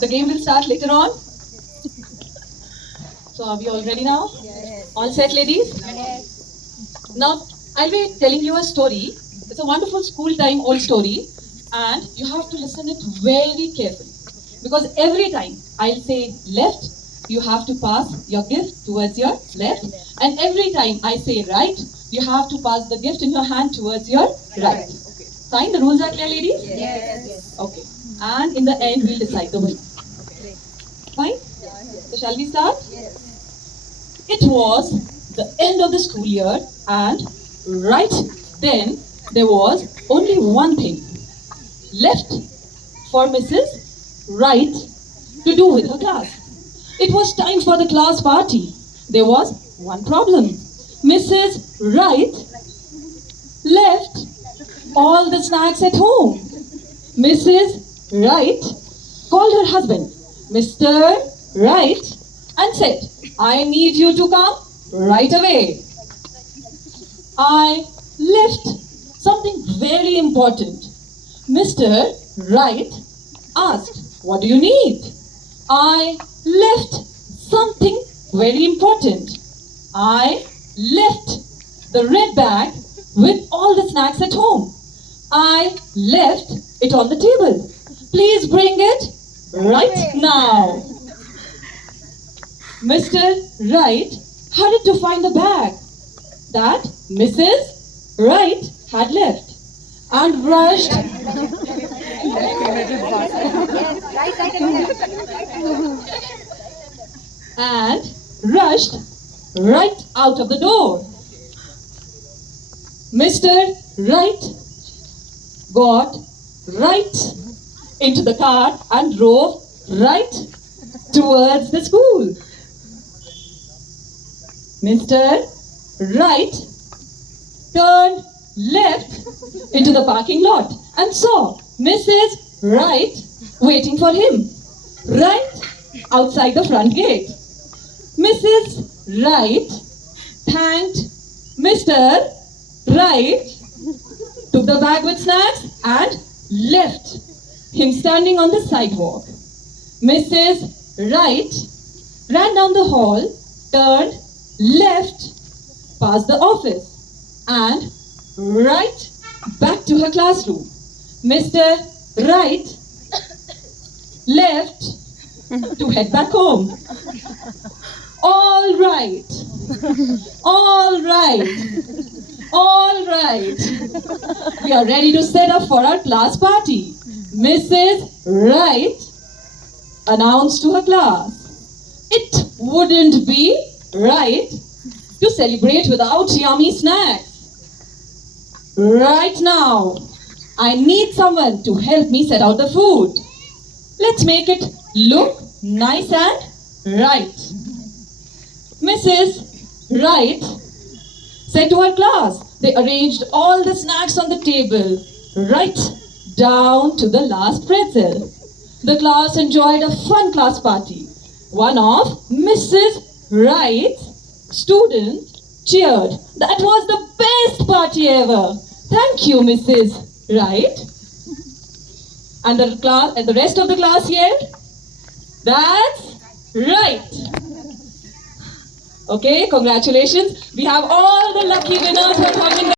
The game will start later on. So are we all ready now? Yes. All set, ladies? Yes. Now, I'll be telling you a story. It's a wonderful school time old story, and you have to listen it very carefully. Because every time I'll say left, you have to pass your gift towards your left, and every time I say right, you have to pass the gift in your hand towards your right. Fine, the rules are clear, ladies? Yes. Okay. And in the end, we'll decide the winner. Fine? So shall we start? It was the end of the school year, and right then there was only one thing left for Mrs. Wright to do with her class. It was time for the class party. There was one problem. Mrs. Wright left all the snacks at home. Mrs. Wright called her husband, Mr. Wright, and said, I need you to come right away. I left something very important. Mr. Wright asked, what do you need? I left something very important. I left the red bag with all the snacks at home. I left it on the table. Please bring it right now. Mr. Wright hurried to find the bag that Mrs. Wright had left and rushed right out of the door. Mr. Wright got right into the car and drove right towards the school. Mr. Wright turned left into the parking lot and saw Mrs. Wright waiting for him right outside the front gate. Mrs. Wright thanked Mr. Wright, took the bag with snacks and left him standing on the sidewalk. Mrs. Wright ran down the hall, turned left past the office and right back to her classroom. Mr. Wright left to head back home. All right. All right. All right. We are ready to set up for our class party. Mrs. Wright announced to her class, it wouldn't be right to celebrate without yummy snacks. Right now, I need someone to help me set out the food. Let's make it look nice and right. Mrs. Wright said to her class, they arranged all the snacks on the table, right down to the last pretzel. The class enjoyed a fun class party. One of Mrs. Wright's students cheered. That was the best party ever. Thank you, Mrs. Wright. And the rest of the class yelled, that's right. Okay, congratulations. We have all the lucky winners who are coming.